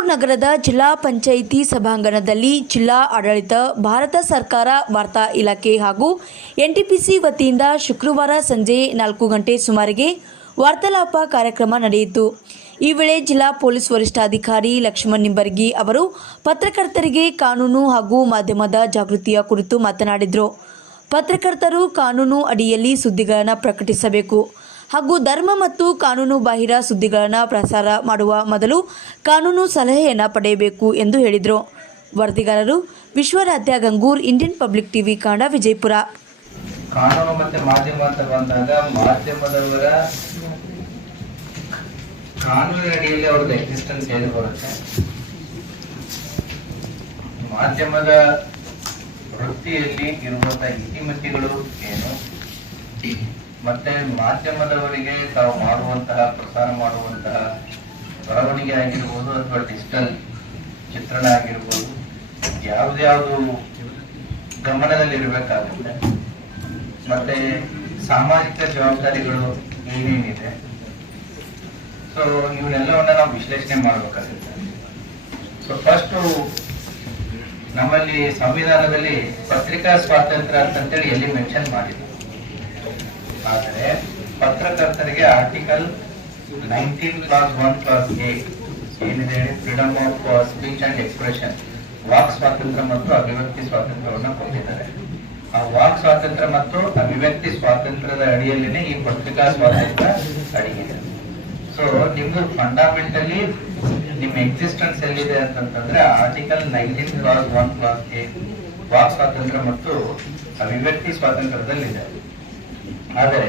ತುಮಕೂರು ನಗರದ ಜಿಲ್ಲಾ ಪಂಚಾಯಿತಿ ಸಭಾಂಗಣದಲ್ಲಿ ಜಿಲ್ಲಾ ಆಡಳಿತ, ಭಾರತ ಸರ್ಕಾರ ವಾರ್ತಾ ಇಲಾಖೆ ಹಾಗೂ ಎನ್ಟಿಪಿಸಿ ವತಿಯಿಂದ ಶುಕ್ರವಾರ ಸಂಜೆ 4 ಗಂಟೆ ಸುಮಾರಿಗೆ ವಾರ್ತಾಲಾಪ ಕಾರ್ಯಕ್ರಮ ನಡೆಯಿತು. ಈ ವೇಳೆ ಜಿಲ್ಲಾ ಪೊಲೀಸ್ ವರಿಷ್ಠಾಧಿಕಾರಿ ಲಕ್ಷ್ಮಣ್ ನಿಂಬರ್ಗಿ ಅವರು ಪತ್ರಕರ್ತರಿಗೆ ಕಾನೂನು ಹಾಗೂ ಮಾಧ್ಯಮದ ಜಾಗೃತಿಯ ಕುರಿತು ಮಾತನಾಡಿದರು. ಪತ್ರಕರ್ತರು ಕಾನೂನು ಅಡಿಯಲ್ಲಿ ಸುದ್ದಿಗಳನ್ನು ಪ್ರಕಟಿಸಬೇಕು ಹಾಗೂ ಧರ್ಮ ಮತ್ತು ಕಾನೂನು ಬಾಹಿರ ಸುದ್ದಿಗಳನ್ನು ಪ್ರಸಾರ ಮಾಡುವ ಮೊದಲು ಕಾನೂನು ಸಲಹೆಯನ್ನು ಪಡೆಯಬೇಕು ಎಂದು ಹೇಳಿದರು. ವರದಿಗಾರರು Vishwaradhya Gangur, Indian public TV Kannada, Vijayapura. ಕಾನೂನು ಮತ್ತು ಮಾಧ್ಯಮ ಅಂತ ಬಂದಾಗ ಮಾಧ್ಯಮದವರ ಕಾನೂನಿನ ಅಡಿಯಲ್ಲಿ ಅವ್ರದ್ದು ಎಕ್ಸಿಸ್ಟೆನ್ಸ್ ಏನು ಬರುತ್ತೆ, ಮಾಧ್ಯಮದ ವೃತ್ತಿಯಲ್ಲಿ ಇರುವಂತಹ ಇತಿಮಿತಿಗಳು ಏನು, ಮತ್ತೆ ಮಾಧ್ಯಮದವರಿಗೆ ತಾವು ಮಾಡುವಂತಹ ಪ್ರಸಾರ ಮಾಡುವಂತಹ ಬರವಣಿಗೆ ಆಗಿರ್ಬೋದು ಅಥವಾ ಡಿಜಿಟಲ್ ಚಿತ್ರಣ ಆಗಿರ್ಬೋದು ಯಾವ್ದು ಗಮನದಲ್ಲಿ ಇರಬೇಕಾಗುತ್ತೆ. ಮತ್ತೆ ಸಾಮಾಜಿಕ ಜವಾಬ್ದಾರಿಗಳು ಏನೇನಿದೆ, ಸೊ ಇವನ್ನೆಲ್ಲವನ್ನ ನಾವು ವಿಶ್ಲೇಷಣೆ ಮಾಡಬೇಕಾಗುತ್ತೆ. ಸೊ ಫಸ್ಟ್ ನಮ್ಮಲ್ಲಿ ಸಂವಿಧಾನದಲ್ಲಿ ಪತ್ರಿಕಾ ಸ್ವಾತಂತ್ರ್ಯ ಅಂತೇಳಿ ಎಲ್ಲಿ ಮೆನ್ಷನ್ ಮಾಡಿದ್ರು, ಆದರೆ ಪತ್ರಕರ್ತರಿಗೆ ಆರ್ಟಿಕಲ್ 19 ಕ್ಲಾಸ್ 1 ಕ್ಲಾಸ್ A ಏನಿದೆ, freedom of speech and expression, walk ಸ್ವಾತಂತ್ರ್ಯ ಮತ್ತು ಅಭಿವ್ಯಕ್ತಿ ಸ್ವಾತಂತ್ರ್ಯವನ್ನು ಕೊಟ್ಟಿದ್ದಾರೆ. ಆ ವಾಕ್ ಸ್ವಾತಂತ್ರ್ಯ ಮತ್ತು ಅಭಿವ್ಯಕ್ತಿ ಸ್ವಾತಂತ್ರ್ಯದ ಅಡಿಯಲ್ಲಿನೇ ಈ ಪತ್ರಿಕಾ ಸ್ವಾತಂತ್ರ್ಯ ಅಡಗಿದೆ. ಸೊ ನಿಮ್ದು ಫಂಡಮೆಂಟಲಿ ನಿಮ್ಮ ಎಕ್ಸಿಸ್ಟೆನ್ಸ್ ಎಲ್ಲಿದೆ ಅಂತಂದ್ರೆ article 19 class 1 class A walk ಸ್ವಾತಂತ್ರ್ಯ ಮತ್ತು ಅಭಿವ್ಯಕ್ತಿ ಸ್ವಾತಂತ್ರ್ಯದಲ್ಲಿದೆ. ಆದರೆ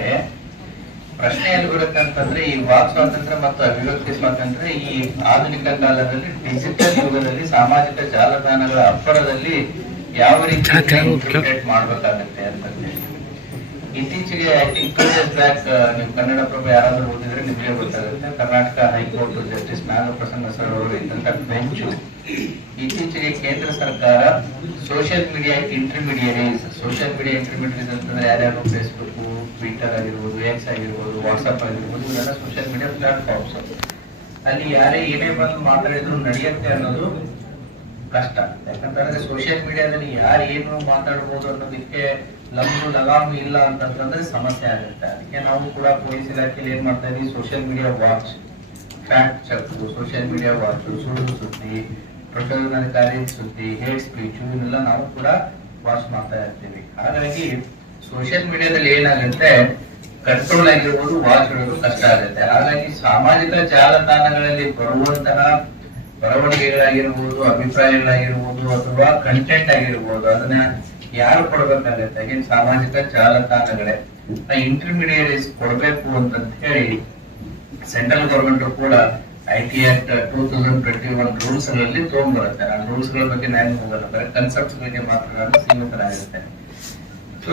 ಪ್ರಶ್ನೆ ಎಲ್ಲಿ ಬರುತ್ತೆ ಅಂತಂದ್ರೆ ಈ ವಾಕ್ ಸ್ವಾತಂತ್ರ್ಯ ಮತ್ತು ಅಭಿವ್ಯಕ್ತಿ ಸ್ವಾತಂತ್ರ್ಯ ಈ ಆಧುನಿಕ ಕಾಲದಲ್ಲಿ ಡಿಜಿಟಲ್ ಯುಗದಲ್ಲಿ ಸಾಮಾಜಿಕ ಜಾಲತಾಣಗಳ ಅಬ್ಬರದಲ್ಲಿ ಯಾವ ರೀತಿ ಇಂಟರ್ಪ್ರಿಟೇಟ್ ಮಾಡಬೇಕಾಗುತ್ತೆ ಅಂತಂದ್ರೆ, ಇತ್ತೀಚೆಗೆ ಐ ಥಿಂಕ್ 2 days ಬ್ಯಾಕ್ ನೀವು ಕನ್ನಡಪ್ರಭ ಯಾರಾದ್ರೂ ಓದಿದ್ರೆ ನಿಮಗೆ ಗೊತ್ತಾಗುತ್ತೆ, Karnataka high court justice Nagaprasanna sir ಅವರು ಇದ್ದಂತ ಬೆಂಚು ಇತ್ತೀಚೆಗೆ ಕೇಂದ್ರ ಸರ್ಕಾರ ಸೋಷಿಯಲ್ ಮೀಡಿಯಾ ಇಂಟರ್ಮೀಡಿಯರೀಸ್ ಅಂತಂದ್ರೆ ಯಾರ್ಯಾರು ಫೇಸ್ಬುಕ್, ಟ್ವಿಟರ್ ಆಗಿರ್ಬೋದು, ಎಕ್ಸ್ ಆಗಿರ್ಬೋದು, ವಾಟ್ಸ್ಆಪ್ ಆಗಿರ್ಬೋದು, ಇವೆಲ್ಲ ಸೋಷಿಯಲ್ ಮೀಡಿಯಾ ಪ್ಲಾಟ್ಫಾರ್ಮ್ಸ್. ಅಲ್ಲಿ ಯಾರೇ ಏನೇ ಬಂದು ಮಾತಾಡಿದ್ರು ನಡೆಯುತ್ತೆ ಅನ್ನೋದು ಕಷ್ಟ. ಯಾಕಂತಂದ್ರೆ ಸೋಷಿಯಲ್ ಮೀಡಿಯಾದಲ್ಲಿ ಯಾರು ಏನು ಮಾತಾಡ್ಬೋದು ಅನ್ನೋದಕ್ಕೆ ಲಗಾಮು ಇಲ್ಲ ಅಂತಂದ್ರೆ ಸಮಸ್ಯೆ ಆಗುತ್ತೆ. ಅದಕ್ಕೆ ನಾವು ಕೂಡ ಪೊಲೀಸ್ ಇಲಾಖೆಯಲ್ಲಿ ಏನ್ ಮಾಡ್ತಾ ಇದೀವಿ, social media watch, fact check, social media watch, ಸುಳ್ಳು ಸುದ್ದಿ, ಪ್ರಚೋದನಕಾರಿ ಸುದ್ದಿ, ಹೇಟ್ ಸ್ಪೀಚ್, ಇವನ್ನೆಲ್ಲ ನಾವು ಕೂಡ ವಾಚ್ ಮಾಡ್ತಾ ಇರ್ತೀವಿ. ಹಾಗಾಗಿ ಸೋಷಿಯಲ್ ಮೀಡಿಯಾದಲ್ಲಿ ಏನಾಗುತ್ತೆ, ಕಂಟ್ರೋಲ್ ಆಗಿರ್ಬೋದು, ವಾಚ್ ಇಡೋದು ಕಷ್ಟ ಆಗುತ್ತೆ. ಹಾಗಾಗಿ ಸಾಮಾಜಿಕ ಜಾಲತಾಣಗಳಲ್ಲಿ ಬರುವಂತಹ ಬರವಣಿಗೆಗಳಾಗಿರ್ಬೋದು, ಅಭಿಪ್ರಾಯಗಳಾಗಿರ್ಬೋದು ಅಥವಾ ಕಂಟೆಂಟ್ ಆಗಿರ್ಬೋದು ಅದನ್ನ ಯಾರು ಕೊಡ್ಬೇಕಾಗತ್ತೆ, again ಸಾಮಾಜಿಕ ಜಾಲತಾಣಗಳೇ ಇಂಟರ್ಮೀಡಿಯರೀಸ್ ಕೊಡ್ಬೇಕು ಅಂತ ಹೇಳಿ ಸೆಂಟ್ರಲ್ ಗವರ್ಮೆಂಟ್ ಕೂಡ IT ಆಕ್ಟ್ 2021 ರೂಲ್ಸ್ ಗಳಲ್ಲಿ ತಗೊಂಡ್ಬರುತ್ತೆ. ಆ ರೂಲ್ಸ್ ಗಳ ಬಗ್ಗೆ ನಾನು ಹೋಗಲ್ಲ, ಬರೀ ಕನ್ಸೆಪ್ಟ್ಸ್ ಬಗ್ಗೆ ಮಾತ್ರ ಸೀಮಿತರಾಗಿರುತ್ತೆ. ಸೊ